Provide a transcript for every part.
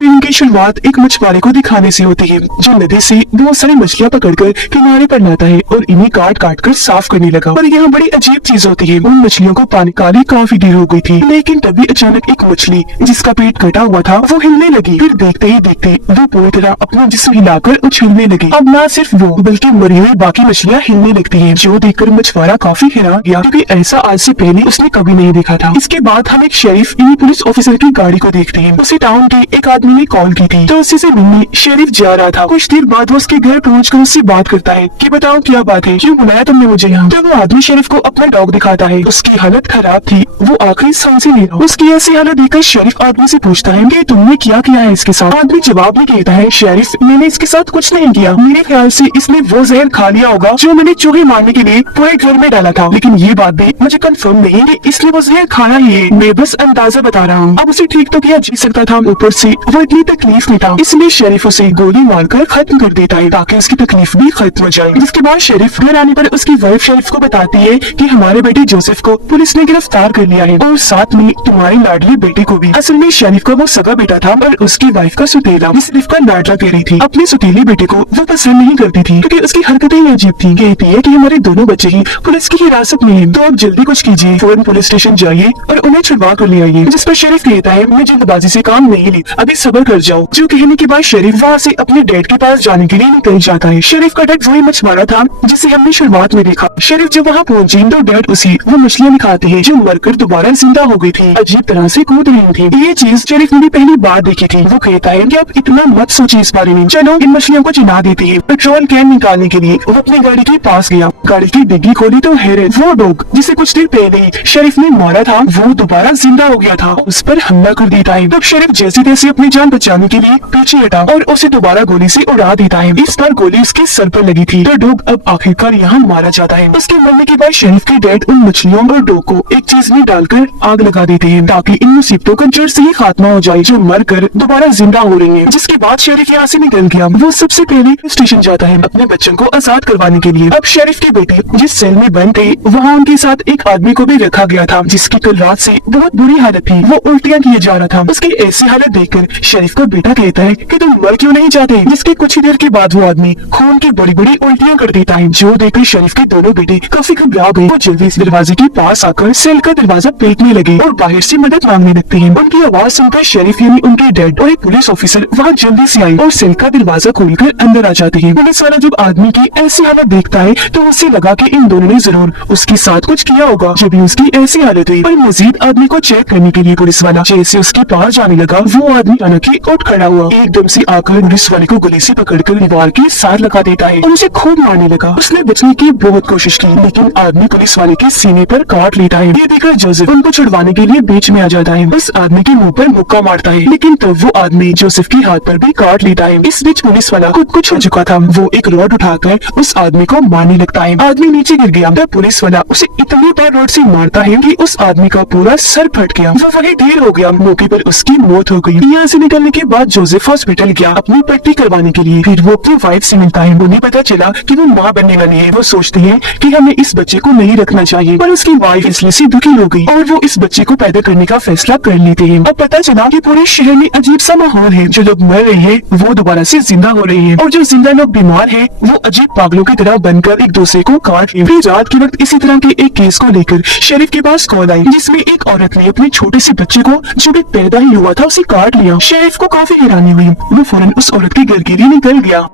Film की शुरुआत एक मछुआरे को दिखाने से होती है जो नदी से बहुत सारी मछलियां पकड़कर किनारे पर लाता है और इन्हें काट काट कर साफ करने लगा। पर यहाँ बड़ी अजीब चीज होती है, उन मछलियों को पानी काली काफी देर हो गई थी, लेकिन तभी अचानक एक मछली जिसका पेट कटा हुआ था वो हिलने लगी। फिर देखते ही देखते वो पूरी तरह अपना जिस्म हिलाकर उछलने लगी। अब न सिर्फ वो बल्कि मरी हुई बाकी मछलियां हिलने लगती है, जो देखकर मछुआरा काफी हैरान गया क्योंकि ऐसा आज से पहले उसने कभी नहीं देखा था। इसके बाद हम एक शेरिफ यानी पुलिस ऑफिसर की गाड़ी को देखते हैं। उसी टाउन के एक आदमी ने कॉल की थी तो उसी से मिलने शेरिफ जा रहा था। कुछ देर बाद वो उसके घर पहुंचकर उससे बात करता है कि बताओ क्या बात है, क्यों बुलाया तुमने मुझे यहाँ। तो वो आदमी शेरिफ को अपना डॉग दिखाता है। उसकी हालत खराब थी, वो आखिरी सांस ले रहा। उसकी ऐसी हालत देखकर शेरिफ आदमी से पूछता है कि तुमने क्या किया है इसके साथ। आदमी जवाब में कहता है, शेरिफ मैंने इसके साथ कुछ नहीं किया, मेरे ख्याल से इसने वो जहर खा लिया होगा जो मैंने चूहे मारने के लिए पूरे घर में डाला था, लेकिन ये बात भी मुझे कंफर्म नहीं कि इसने वो जहर खाना ही है, मैं बस अंदाजा बता रहा हूँ। अब उसे ठीक तो किया जी सकता था, ऊपर से वो इतनी तकलीफ में था, इसलिए शेरिफ उसे गोली मारकर खत्म कर देता है ताकि उसकी तकलीफ भी खत्म हो जाए। जिसके बाद शेरिफ घर आने पर उसकी वाइफ शेरिफ को बताती है कि हमारे बेटे जोसेफ को पुलिस ने गिरफ्तार कर लिया है और साथ में तुम्हारे लाडले बेटे को भी। असल में शेरिफ का वो सगा बेटा था और उसकी वाइफ का सुतेला शेरिफ का लाडला कह रही थी। अपने सुतीले बेटे को वो पसंद नहीं करती थी क्योंकि उसकी हरकतें ही अजीब थी। कहती है कि हमारे दोनों बच्चे ही पुलिस की हिरासत में हैं, तो आप जल्दी कुछ कीजिए, फौरन पुलिस स्टेशन जाइए और उन्हें छुड़वा कर ले आइए। जिस पर शेरिफ कहता है, मैं जल्दबाजी से काम नहीं ली, अभी सब्र कर जाओ। जो कहने के बाद शेरिफ वहाँ से अपने डैड के पास जाने के लिए निकल जाता है। शेरिफ का डैड वही मछुआरा था जिसे हमने शुरुआत में देखा। शेरिफ जब वहाँ पहुंची तो डैड उसी वो मछलियाँ दिखाते हैं जो मरकर दोबारा जिंदा हो गई थी, अजीब तरह से कूद रही थी। ये चीज शेरिफ ने भी पहली बार देखी थी। वो कहता है कि आप इतना मत सोचिए इस बारे में, चलो इन मछलियों को जिला देते हैं। पेट्रोल कैन निकालने के लिए वो अपनी गाड़ी के पास गया, गाड़ी की डिग्गी खोली तो हैरत, वो डॉग जिसे कुछ देर पहले शेरिफ ने मारा था वो दोबारा जिंदा हो गया था, उस पर हमला कर देता है। तब शेरिफ जैसे तैसे अपनी जान बचाने के लिए पीछे हटा और उसे दोबारा गोली से उड़ा देता है। इस बार गोली उसके सर पर लगी थी तो डॉग अब आखिरकार यहाँ मारा जाता है। उसके मरने के बाद शेरिफ के डैड उन मछलियों और डॉग को एक चीज में डालकर आग लगा देते हैं ताकि इन मुसीबतों का जड़ से ही खात्मा हो जाए जो मर कर दोबारा जिंदा हो रही है। जिसके बाद शेरिफ यहाँ से निकल गया। वो सबसे पहले स्टेशन जाता है अपने बच्चों को आजाद करवाने के लिए। अब शेरिफ के बेटे जिस सेल में बंद थे वहाँ उनके साथ एक आदमी को भी रखा गया था जिसकी कल रात से बहुत बुरी हालत थी, वो उल्टियाँ किए जा रहा था। उसकी ऐसी हालत देखकर शेरिफ का बेटा कहता है कि तुम मर क्यों नहीं जाते। जिसके कुछ ही देर के बाद वो आदमी खून की बड़ी बड़ी उल्टियाँ कर देता है, जो देखकर शेरिफ के दोनों बेटे काफी घबरा गए। वो जल्दी से दरवाजे के पास आकर सेल का दरवाजा पीटने लगे और बाहर से मदद मांगने लगते हैं। उनकी आवाज सुनकर शेरिफ यानी उनके डैड और एक पुलिस ऑफिसर वहाँ जल्दी से आए और सेल का दरवाजा खोलकर अंदर आ जाते हैं। पुलिस वाला जब आदमी की ऐसी हालत देखता है तो उसे लगा कि इन दोनों ने जरूर उसके साथ कुछ किया होगा जब भी उसकी ऐसी हालत हुई। पर मजीद आदमी को चेक करने के लिए पुलिस वाला जैसे उसके पास जाने लगा वो आदमी अचानक ही उठ खड़ा हुआ, एकदम से आकर पुलिस वाले को गले से पकड़कर दीवार के साथ लगा देता है और उसे खूब मारने लगा। उसने बचने की बहुत कोशिश की लेकिन आदमी पुलिस वाले के सीने पर काट लेता है। ये देखकर जोसेफ उनको छुड़वाने के लिए बीच में आ जाता है, उस आदमी के मुंह पर मुक्का मारता है लेकिन तब वो आदमी जोसेफ के हाथ पर भी काट लेता है। इस बीच पुलिस वाला खुद कुछ हो चुका था, वो एक रॉड उठाकर उस आदमी को मारने लगता है। आदमी नीचे गिर गया तब पुलिस वाला उसे इतनी बार रॉड से मारता है कि उस आदमी का पूरा सर फट गया। वो वही ढेर हो गया, मौके पर उसकी मौत हो गई। यहाँ से निकलने के बाद जोसेफ हॉस्पिटल गया अपनी पट्टी करवाने के लिए। फिर वो अपनी वाइफ से मिलता है, उन्हें पता चला कि वो माँ बनने वाली है। वो सोचती है कि हमें इस बच्चे को नहीं रखना चाहिए, पर उसकी वाइफ इसलिए से दुखी हो गई और वो इस बच्चे को पैदा करने का फैसला कर लेते हैं। अब पता चला कि पूरे शहर में अजीब सा माहौल है, जो लोग मर रहे हैं वो दोबारा से जिंदा हो रहे हैं और जो जिंदा लोग बीमार हैं वो अजीब पागलों की तरह बनकर एक दूसरे को काट रहे हैं। रात के वक्त इसी तरह के एक केस को लेकर शेरिफ के पास कॉल आई जिसमें एक औरत ने अपने छोटे से बच्चे को जो भी पैदा ही हुआ था उसे काट लिया। शेरिफ को काफी हैरानी हुई, वो फौरन उस औरत के घर के लिए निकल गया।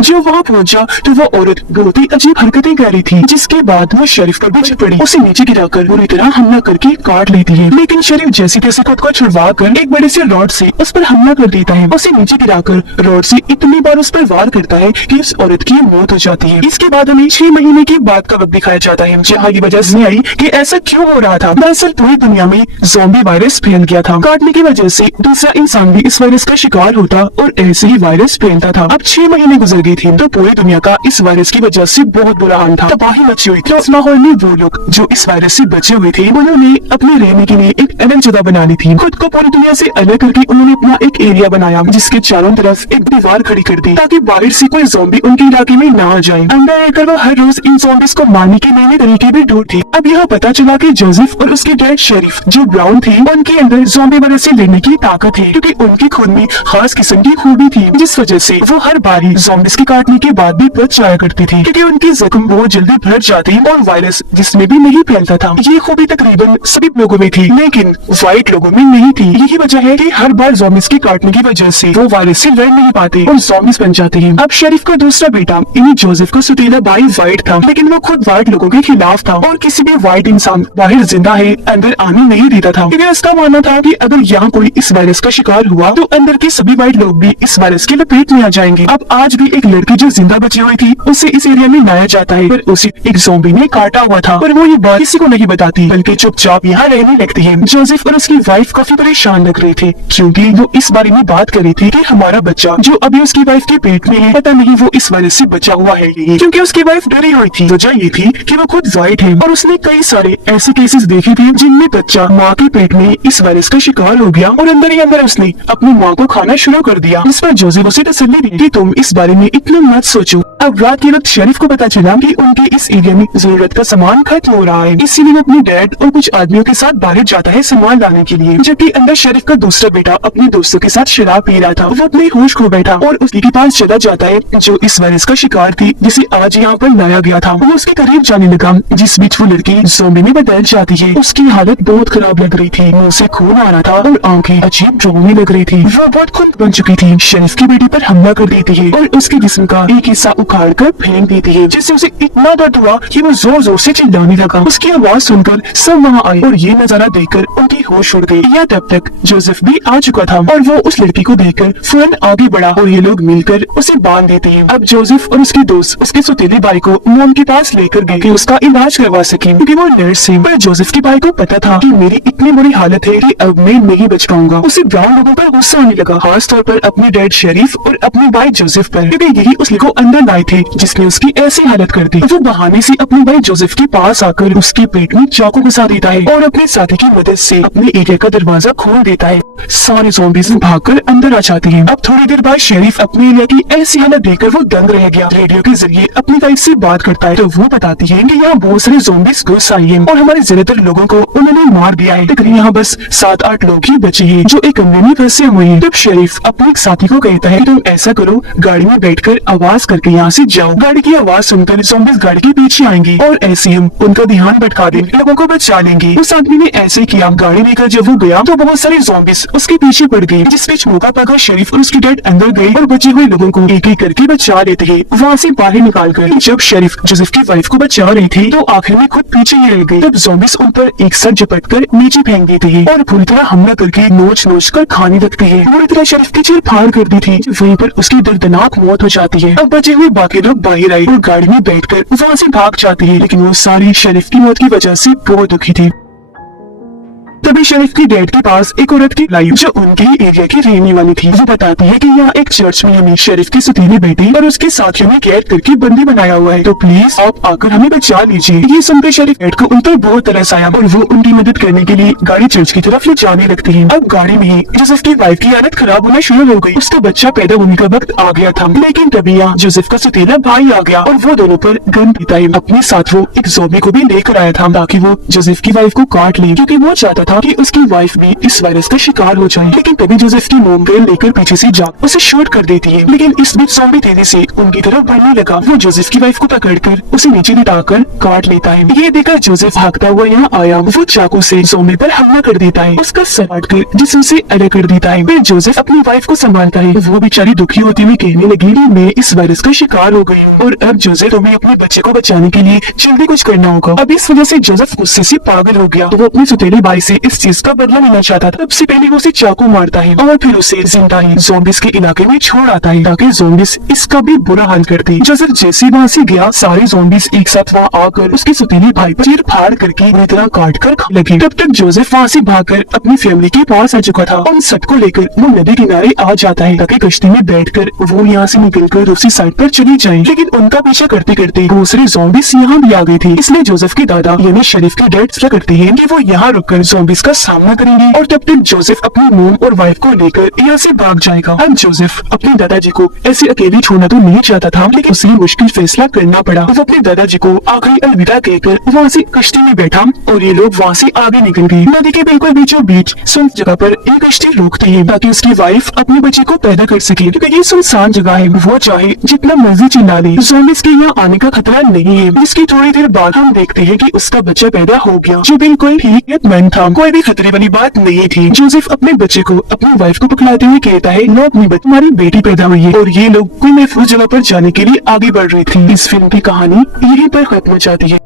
जो वहाँ पहुंचा तो वो औरत बहुत ही अजीब हरकतें कर रही थी, जिसके बाद वो शेरिफ पर भी पड़ी, उसे नीचे गिराकर पूरी तरह हमला करके काट लेती है। लेकिन शेरिफ जैसे तैसे खुद को छुड़वा कर एक बड़े से रॉड से उस पर हमला कर देता है, उसे नीचे गिराकर रॉड से इतनी बार उस पर वार करता है कि उस औरत की मौत हो जाती है। इसके बाद हमें 6 महीने की बाद का वक्त दिखाया जाता है जहाँ ये वजह नहीं आई कि ऐसा क्यों हो रहा था। दरअसल पूरी दुनिया में ज़ॉम्बी वायरस फैल गया था, काटने की वजह से दूसरा इंसान भी इस वायरस का शिकार होता और ऐसे ही वायरस फैलता था। अब 6 महीने गुजर गए थे तो पूरी दुनिया का इस वायरस की वजह से बहुत बुरा हाल था, तबाही मची हुई थी। उस माहौल में वो लोग जो इस वायरस से बचे हुए थे उन्होंने अपने रहने के लिए एक एडवेंचर जगह बनानी थी। खुद को पूरी दुनिया से अलग करके उन्होंने अपना एक एरिया बनाया जिसके चारों तरफ एक दीवार खड़ी कर दी ताकि बाहर से कोई ज़ॉम्बी उनके इलाके में ना आ जाए। अंदर रहकर वो हर रोज इन ज़ॉम्बीज़ को मारने के नए तरीके भी ढूंढती। अब यहाँ पता चला कि जोसेफ और उसके डैड शेरिफ जो ब्राउन थे उनके अंदर ज़ॉम्बी वायरस से लड़ने की ताकत है, क्योंकि उनकी खून में खास किस्म की खूबी थी जिस वजह से वो हर बारी ज़ॉम्बीज़ के काटने के बाद भी बच जाया करती थी, क्योंकि उनके जख्म बहुत जल्दी भर जाते और वायरस जिसमें भी नहीं फैलता था। ये खूबी तकरीबन सभी लोगों में थी लेकिन व्हाइट लोगों में नहीं थी। यही वजह है कि हर बार ज़ॉम्बीज़ के काटने की वजह से वो वायरस से लड़ नहीं पाते और ज़ॉम्बीज़ बन जाते हैं। अब शेरिफ का दूसरा बेटा इन्हीं जोसेफ का सुतीला भाई व्हाइट था, लेकिन वो खुद व्हाइट लोगों के खिलाफ था और किसी भी व्हाइट इंसान बाहर जिंदा है अंदर आने नहीं देता था, क्योंकि उसका मानना था कि अगर यहाँ कोई इस वायरस का शिकार हुआ तो अंदर के सभी व्हाइट लोग भी इस वायरस की लपेट में आ जाएंगे। अब आज भी एक लड़की जो जिंदा बची हुई थी उसे इस एरिया में लाया जाता है, पर उसे एक ज़ॉम्बी ने काटा हुआ था, पर वो ये बात किसी को नहीं बताती बल्कि चुपचाप यहाँ रहने लगती है। जोसेफ और उसकी वाइफ काफी परेशान लग रहे थे क्योंकि वो इस बारे में बात कर रही थी कि हमारा बच्चा जो अभी उसकी वाइफ के पेट में है, पता नहीं वो इस वायरस से बचा हुआ है ये, क्योंकि उसकी वाइफ डरी हुई थी। वजह ये थी कि वो खुद व्हाइट है और उसने कई सारे ऐसे केसेस देखे थे जिनमें बच्चा माँ के पेट में इस वायरस का शिकार हो गया और अंदर ही अंदर उसने अपनी माँ को खाना शुरू कर दिया, जिस पर जोसेफ उसे तसल्ली दी कि तुम इस बारे में इतना मत सोचो। अब रात के वक्त शेरिफ को पता चला कि उनके इस एरिया में जरूरत का सामान खत्म हो रहा है, इसीलिए वो अपने डैड और कुछ आदमियों के साथ बाहर जाता है सामान लाने के लिए, जबकि अंदर शेरिफ का दूसरा बेटा अपने दोस्तों के साथ शराब पी रहा था। वो अपने होश खो बैठा और उसी के पास चला जाता है जो इस वायरस का शिकार थी जिसे आज यहाँ पर लाया गया था। वो उसके करीब जाने लगा जिस बीच वो लड़की ज़ॉम्बी में बदल जाती है। उसकी हालत बहुत खराब लग रही थी, मुंह से खून आ रहा था और आंखें अजीब डरावनी लग रही थी। वो बहुत खुद बन चुकी थी। शेरिफ की बेटी पर हमला कर देती है और उसके जिस्म का एक हिस्सा उखाड़ कर फेंक देती है, जिससे उसे इतना दर्द हुआ कि वो जोर जोर से चिल्लाने लगा। उसकी आवाज सुनकर सब वहाँ आए और ये नजारा देखकर उनकी होश उड़ गई। या तब तक जोसेफ भी आ चुका था और वो उस लड़की को देखकर फौरन आगे बढ़ा और ये लोग मिलकर उसे बांध देते हैं। अब जोसेफ और उसके दोस्त उसके सौतेले भाई को मोम के पास लेकर गए कि उसका इलाज करवा सके, क्योंकि वो नर्स है। पर जोसेफ के भाई को पता था कि मेरी इतनी बुरी हालत है कि अब मैं नहीं बच पाऊंगा। उसे ब्राउन लोगों पर गुस्सा आने लगा, खास तौर पर अपने डैड शेरिफ और अपने भाई जोसेफ पर, क्योंकि यही उस लड़को अंदर लाए थे जिसने उसकी ऐसी हालत कर दी। वो बहाने से अपने भाई जोसेफ के पास आकर उसके पेट में चाकू घुसा देता है और अपने साथी की मदद से अपने एरिया का दरवाजा खोल देता है। सारे ज़ॉम्बीज़ भागकर अंदर आ जाते हैं। अब थोड़ी देर बाद शेरिफ अपने एरिया की ऐसी हालत देखकर वो दंग रह गया। रेडियो के जरिए अपनी वाइफ से बात करता है तो वो बताती है कि यहाँ बहुत सारे ज़ॉम्बीज़ घुस आई हैं और हमारे ज्यादातर लोगों को उन्होंने मार दिया है, लेकिन यहाँ बस 7-8 लोग ही बचे हैं जो एक कमरे में फंसे हुए हैं। तब शेरिफ अपने एक साथी को कहता है तुम ऐसा करो, गाड़ी में बैठकर आवाज करके यहाँ से जाओ। गाड़ी की आवाज सुनकर ज़ॉम्बीज़ गाड़ी के पीछे आएंगे और ऐसे हम उनका ध्यान भटका दें, लोगों को बचा लेंगे। उस आदमी ने ऐसे किया। गाड़ी लेकर जब वो गया तो बहुत सारे ज़ॉम्बीज़ उसके पीछे पड़ गए, जिस बीच मौका पाकर शेरिफ और उसके डैड अंदर गए और बचे हुए लोगों को एक एक करके बचा लेते हैं वहाँ से बाहर निकालकर। जब शेरिफ जोसेफ की वाइफ को बचा रहे थे तो आखिर में खुद पीछे ही रह गए। तब ज़ॉम्बीज़ उन पर एक साथ झपट कर नीचे फेंक देते हैं और पूरी तरह हमला करके नोच नोच कर खाने लगते हैं। पूरी तरह शेरिफ की चीर फाड़ कर दी थी, वहीं पर उसकी दर्दनाक मौत हो जाती है। अब बचे हुए बाकी लोग बाहर आए और गाड़ी में बैठकर वहाँ से भाग जाते हैं, लेकिन वो सारी शेरिफ की मौत की वजह से बहुत दुखी थी। तभी शेरिफ की डैड के पास एक औरत की लाई जो उनके ही एरिया की रहने वाली थी। वो बताती है कि यहाँ एक चर्च में हमें शेरिफ की सतीली बेटी और उसके साथियों ने कैद करके बंदी बनाया हुआ है, तो प्लीज आप आकर हमें बचा लीजिए। ये सुनकर शेरिफ डैड को उन पर बहुत तरस आया और वो उनकी मदद करने के लिए गाड़ी चर्च की तरफ ले जाने लगती है। अब गाड़ी में ही जोसेफ की वाइफ की हालत खराब होना शुरू हो गई। उसका बच्चा पैदा होने का वक्त आ गया था, लेकिन तभी यहाँ जोसेफ का सतीला भाई आ गया और वो दोनों पर गन पीता है। अपने साथ वो एक ज़ॉम्बी को भी लेकर आया था ताकि वो जोसेफ की वाइफ को काट ले, क्योंकि वो चाहता था कि उसकी वाइफ भी इस वायरस का शिकार हो जाए। लेकिन तभी जोसेफ की मोम बेल लेकर पीछे से जा उसे शूट कर देती है, लेकिन इस बीच ज़ॉम्बी तेजी से उनकी तरफ बढ़ने लगा। वो जोसेफ की वाइफ को पकड़कर उसे नीचे लिटाकर काट लेता है। ये देखकर जोसेफ भागता हुआ यहाँ आया। वो चाकू से ज़ॉम्बी पर हमला कर देता है, उसका सर काटकर जिसम से अलग कर देता है। फिर जोसेफ अपनी वाइफ को संभालता है। वो बेचारी दुखी होती हुई कहने लगी कि मैं इस वायरस का शिकार हो गई हूँ और अब जोसेफ तुम्हें अपने बच्चे को बचाने के लिए जल्दी कुछ करना होगा। अब इस वजह से जोसेफ गुस्से से पागल हो गया। तो वो अपने सौतेले भाई से इस चीज का बदला लेना चाहता था। सबसे पहले वो उसे चाकू मारता है और फिर उसे जिंदा ही ज़ॉम्बीज़ के इलाके में छोड़ आता है ताकि ज़ॉम्बीज़ इसका भी बुरा हाल करते। जोसेफ जैसे वहाँ से गया, सारे ज़ॉम्बीज़ एक साथ वहाँ आकर उसके सौतेले भाई पर चीर फाड़ करके बुरी तरह काट कर खाने लगे। तब तक जोसेफ वहाँ से भागकर अपनी फैमिली के पास आ चुका था। उन सबको लेकर वो नदी किनारे आ जाता है ताकि कश्ती में बैठकर वो यहाँ से निकलकर दूसरी साइड पर चली जाए। लेकिन उनका पीछा करते करते दूसरे ज़ॉम्बीज़ यहाँ भी आ गए थे, इसलिए जोसेफ के दादा यानी शेरिफ के डैड करते हैं कि वो यहाँ रुककर ज़ॉम्बीज़ का का सामना करेंगे और तब तक जोसेफ अपनी मोम और वाइफ को लेकर यहाँ से भाग जाएगा। अब जोसेफ अपने दादाजी को ऐसे अकेले छोड़ना तो नहीं चाहता था, लेकिन उसे मुश्किल फैसला करना पड़ा। वो अपने दादाजी को आखिरी अलविदा कहकर वहाँ से कश्ती में बैठा और ये लोग वहाँ से आगे निकल गए। नदी के बिल्कुल बीचों बीच सुनसान जगह पर एक कश्ती रोकती है ताकि उसकी वाइफ अपने बच्चे को पैदा कर सके, क्योंकि ये सुनसान जगह है, वो चाहे जितना मर्जी चिल्ला ले, ज़ॉम्बीज़ के यहाँ आने का खतरा नहीं है। जिसकी थोड़ी देर बाद हम देखते हैं कि उसका बच्चा पैदा हो गया, जो बिल्कुल सेहतमंद था, कोई भी खतरे वाली बात नहीं थी। जोसेफ अपने बच्चे को अपनी वाइफ को पकड़ाते हुए कहता है, लो अपनी हमारी बेटी पैदा हुई है, और ये लोग कोई महफूज जगह पर जाने के लिए आगे बढ़ रहे थे। इस फिल्म की कहानी यहीं पर खत्म हो जाती है।